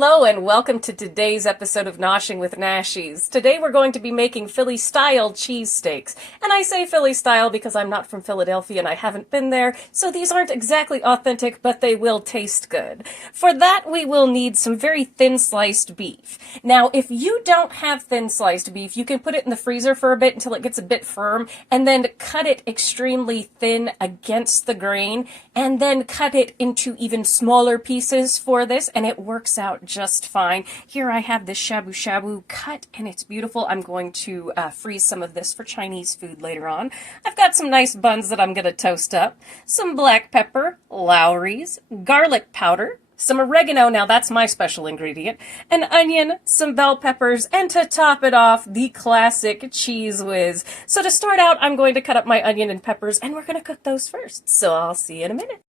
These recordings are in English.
Hello and welcome to today's episode of Noshing with Nashies. Today we're going to be making Philly-style cheesesteaks. And I say Philly-style because I'm not from Philadelphia and I haven't been there, so these aren't exactly authentic, but they will taste good. For that, we will need some very thin-sliced beef. Now, if you don't have thin-sliced beef, you can put it in the freezer for a bit until it gets a bit firm, and then cut it extremely thin against the grain, and then cut it into even smaller pieces for this, and it works out just fine. Here I have this shabu shabu cut, and it's beautiful. I'm going to freeze some of this for Chinese food later on. I've got some nice buns that I'm going to toast up, some black pepper, Lowry's, garlic powder, some oregano, now that's my special ingredient, an onion, some bell peppers, and to top it off, the classic Cheese Whiz. So to start out, I'm going to cut up my onion and peppers, and we're going to cook those first. So I'll see you in a minute.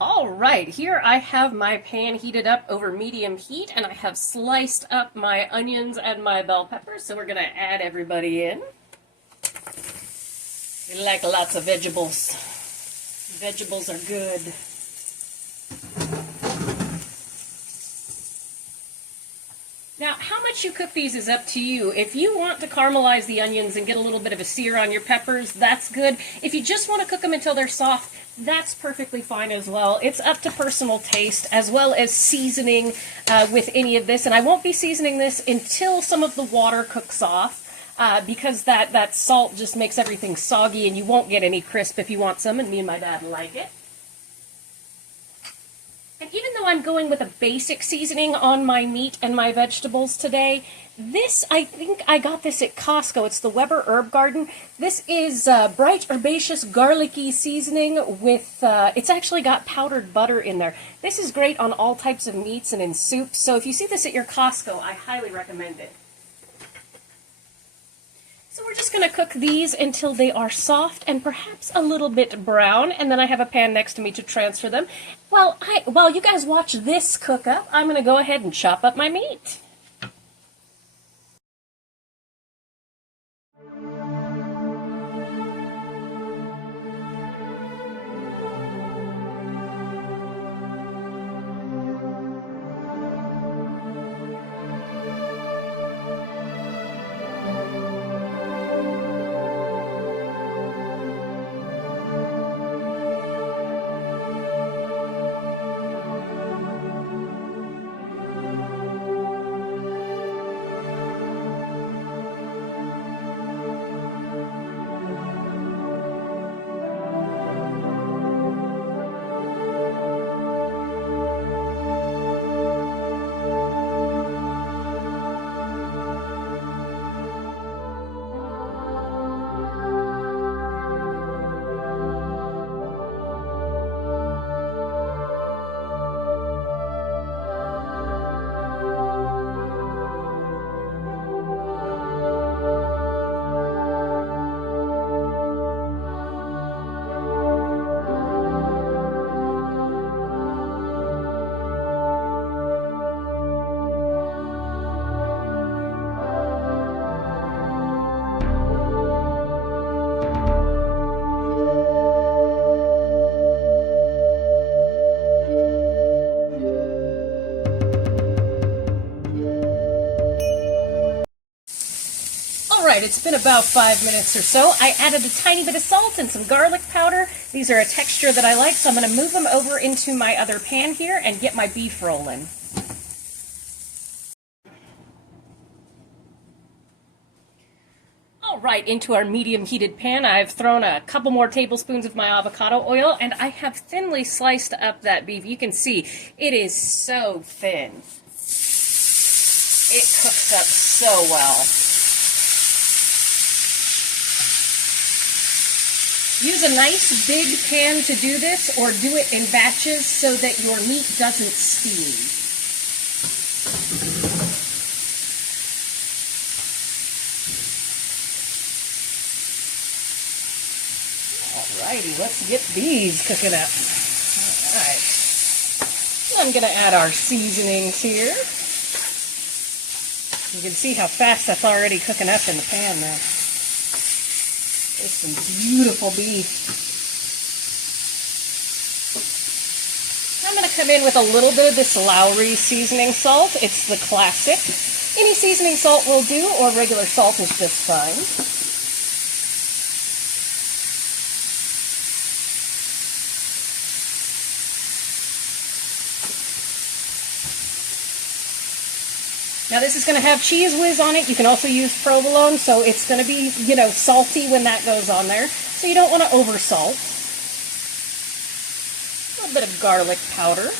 All right, here I have my pan heated up over medium heat, and I have sliced up my onions and my bell peppers, so we're going to add everybody in. We like lots of vegetables. Vegetables are good. Now, how much you cook these is up to you. If you want to caramelize the onions and get a little bit of a sear on your peppers, that's good. If you just want to cook them until they're soft, that's perfectly fine as well. It's up to personal taste, as well as seasoning with any of this. And I won't be seasoning this until some of the water cooks off, because that salt just makes everything soggy, and you won't get any crisp if you want some, and me and my dad like it. And even though I'm going with a basic seasoning on my meat and my vegetables today, this, I think I got this at Costco. It's the Weber Herb Garden. This is bright, herbaceous, garlicky seasoning with, it's actually got powdered butter in there. This is great on all types of meats and in soups. So if you see this at your Costco, I highly recommend it. So we're just going to cook these until they are soft and perhaps a little bit brown, and then I have a pan next to me to transfer them. While you guys watch this cook up, I'm going to go ahead and chop up my meat. Alright, it's been about 5 minutes or so. I added a tiny bit of salt and some garlic powder. These are a texture that I like, so I'm going to move them over into my other pan here and get my beef rolling. Alright, into our medium heated pan, I've thrown a couple more tablespoons of my avocado oil, and I have thinly sliced up that beef. You can see it is so thin. It cooks up so well. Use a nice big pan to do this, or do it in batches so that your meat doesn't steam. Alrighty, let's get these cooking up. Alright. I'm going to add our seasonings here. You can see how fast that's already cooking up in the pan now. There's some beautiful beef. I'm going to come in with a little bit of this Lowry seasoning salt. It's the classic. Any seasoning salt will do, or regular salt is just fine. Now this is going to have Cheese Whiz on it. You can also use provolone, so it's going to be, you know, salty when that goes on there. So you don't want to over salt. A little bit of garlic powder.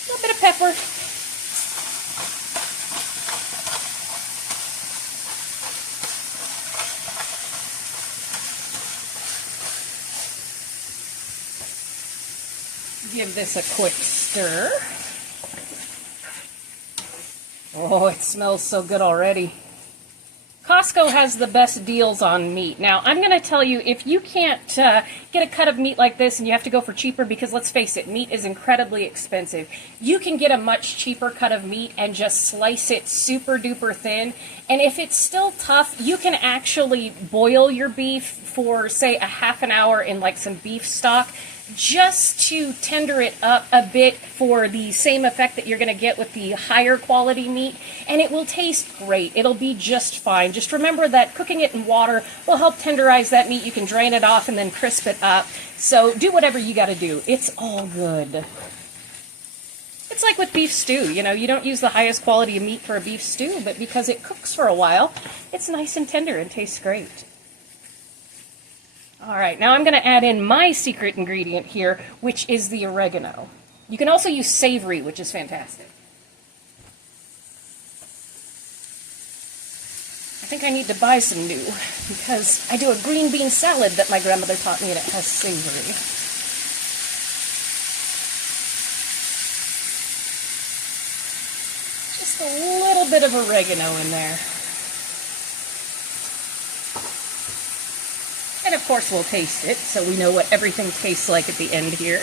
A little bit of pepper. Give this a quick stir. Oh, it smells so good already. Costco has the best deals on meat. Now, I'm going to tell you, if you can't get a cut of meat like this and you have to go for cheaper, because let's face it, meat is incredibly expensive, you can get a much cheaper cut of meat and just slice it super duper thin. And if it's still tough, you can actually boil your beef for, say, a half an hour in like some beef stock, just to tender it up a bit for the same effect that you're going to get with the higher quality meat, and it will taste great. It'll be just fine. Just remember that cooking it in water will help tenderize that meat. You can drain it off and then crisp it up. So do whatever you got to do. It's all good. It's like with beef stew. You know, you don't use the highest quality of meat for a beef stew, but because it cooks for a while, it's nice and tender and tastes great. All right, now I'm going to add in my secret ingredient here, which is the oregano. You can also use savory, which is fantastic. I think I need to buy some new, because I do a green bean salad that my grandmother taught me, and it has savory. Just a little bit of oregano in there. And of course we'll taste it, so we know what everything tastes like at the end here.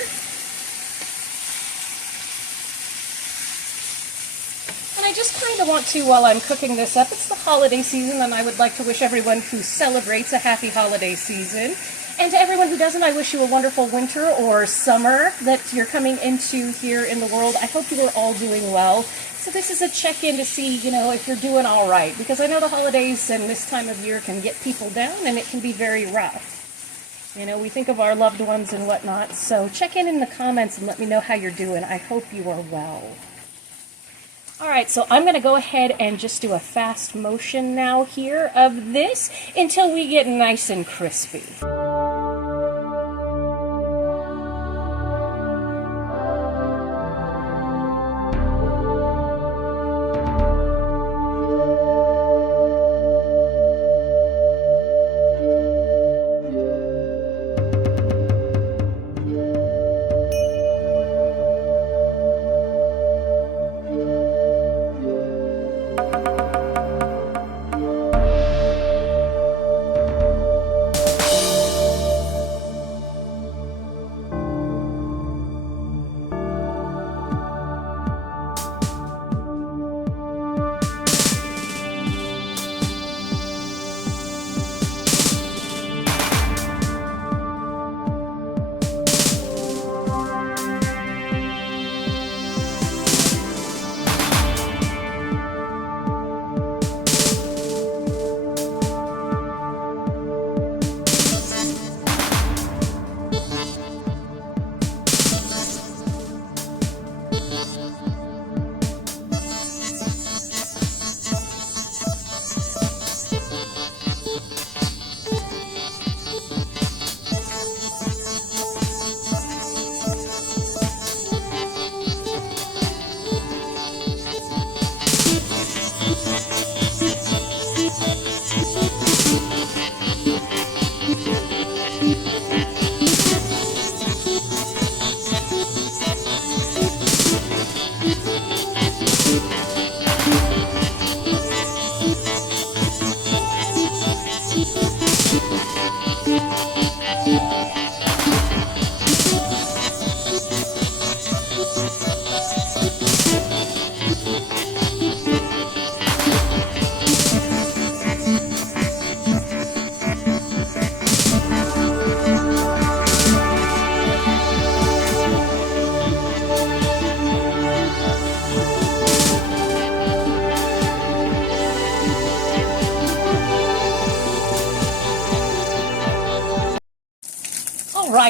And I just kind of want to, while I'm cooking this up, it's the holiday season, and I would like to wish everyone who celebrates a happy holiday season. And to everyone who doesn't, I wish you a wonderful winter or summer that you're coming into here in the world. I hope you are all doing well. So this is a check-in to see, you know, if you're doing all right, because I know the holidays and this time of year can get people down, and it can be very rough. You know, we think of our loved ones and whatnot, so check in the comments and let me know how you're doing. I hope you are well. All right, so I'm going to go ahead and just do a fast motion now here of this until we get nice and crispy.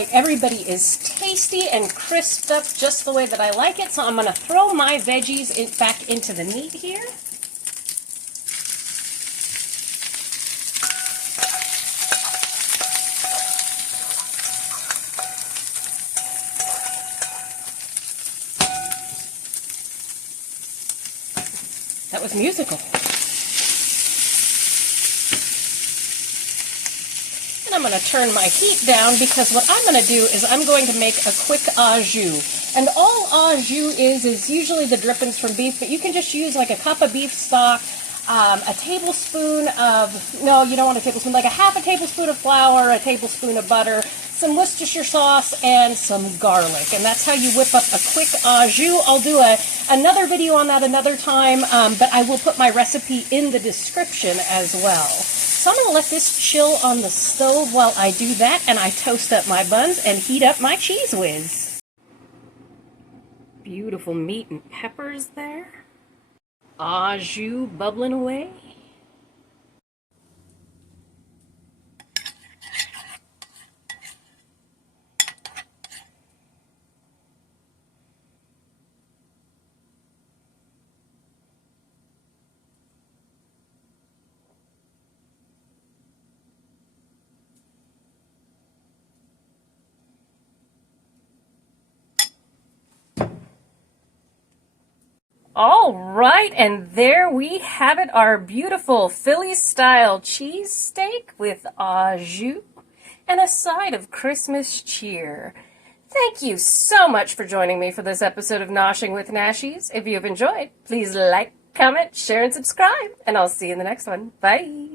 right, everybody is tasty and crisped up just the way that I like it, so I'm going to throw my veggies back into the meat here. That was musical. And I'm going to turn my heat down because what I'm going to do is I'm going to make a quick au jus. And all au jus is usually the drippings from beef, but you can just use like a cup of beef stock, a tablespoon of, no, you don't want a tablespoon, like a half a tablespoon of flour, a tablespoon of butter, some Worcestershire sauce, and some garlic. And that's how you whip up a quick au jus. I'll do another video on that another time, but I will put my recipe in the description as well. So I'm going to let this chill on the stove while I do that, and I toast up my buns and heat up my Cheese Whiz. Beautiful meat and peppers there. Au jus bubbling away. All right, and there we have it, our beautiful Philly-style cheesesteak with au jus and a side of Christmas cheer. Thank you so much for joining me for this episode of Noshing with Nashies. If you have enjoyed, please like, comment, share, and subscribe, and I'll see you in the next one. Bye!